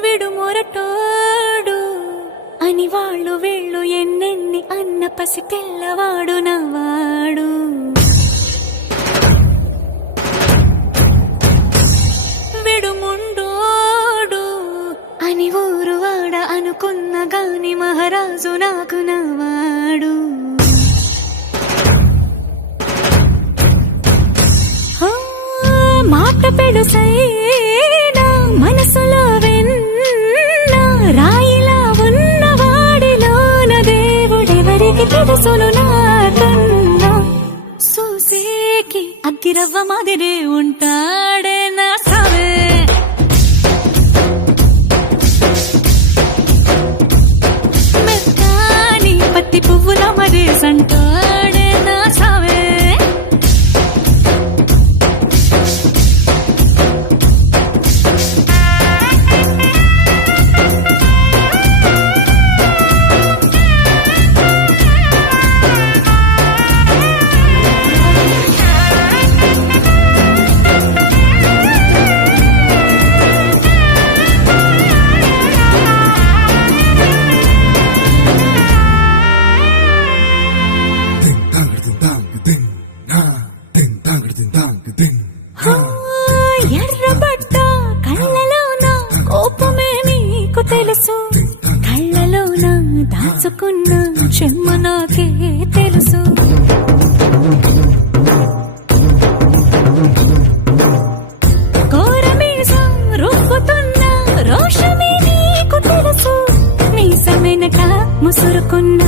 విడు మొరటోడు అని వాళ్ళు వీళ్ళు ఎన్నెన్ని అన్న పసి పిల్లవాడు నవ్వాడు. విడు ముండోడు అని ఊరు వాడ అనుకున్న గాని మహారాజు నాకు నవ్వాడు. మాట పెడుసైనా మనసులో వెన్న రాయిలా ఉన్నవాడిలోన దేవుడెవరికి తెలుసును నాకన్నా. సూసేకి అగ్గిరవ్వ మాదిరే ఉంటాడే నా సావే. మెత్తాని పత్తి పువ్వుల మరేసంటాడే నా సావే. ఎర్రబడ్డ కళ్ళలోన కోపమే నీకు తెలుసు, కళ్ళలోన దాచుకున్న చెమ్మ నాకే తెలుసు. కోరమీసం రుబ్బుతున్న రోషమే నీకు తెలుసు, మీసమెనక ముసురుకున్న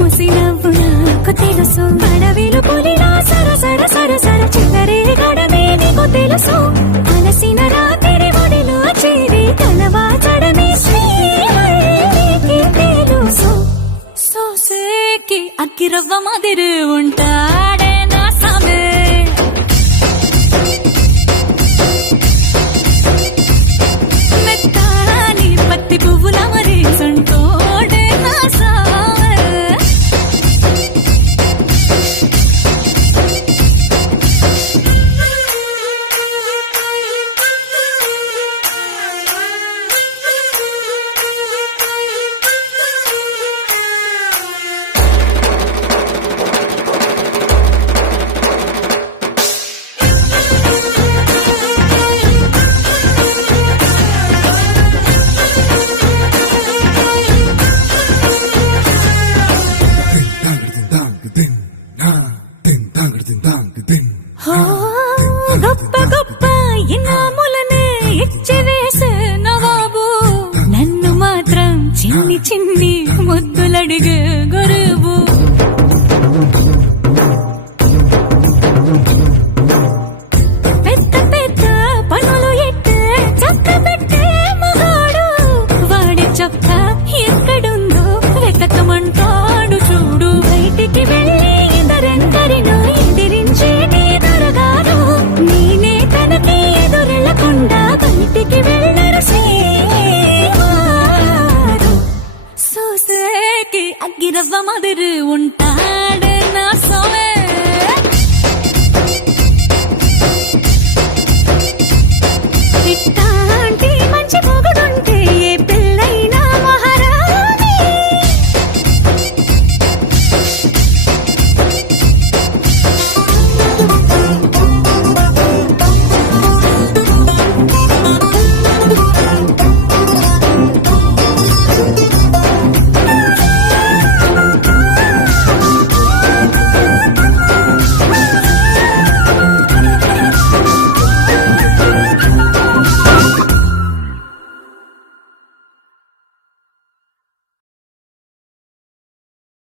ముసినవ్వు నాకు తెలుసు. అడవిలు పులిలా సరసర సరసర చిల్లరే గడమే నీకు తెలుసు, అలసిన రాత్రి ఒడిలో చేరి కలవాచడమే శ్రీకి తెలుసు. సోసేకి అగ్గిరవ్వ మాదిరి ఉంటాడే నా సామే. మెత్తాని పత్తి పువ్వుల మరేసంటోడే నా సామే. గొప్ప గొప్ప ఇనాములనే ఇచ్చి వేసే నవాబు, నన్ను మాత్రం చిన్ని చిన్ని ముద్దులడిగే గురువు. పెద్ద పెద్ద పనులు ఎట్టే చక్క పెట్టే మగాడు, వాడి చొక్క ఎక్కడుందో వెతకమంటాడు చూడు. బయటికి వెళ్ళి ఇద్దరెందరినో ఎదిరించేటి దొరగారు, నేనే తనకి ఎదురెళ్ళకుండా బయటికి వెళ్ళరు శ్రీవారు. సోసేకి అగ్గిరవ్వ మాదిరి ఉంటాడే నా సోమే. పిట్టా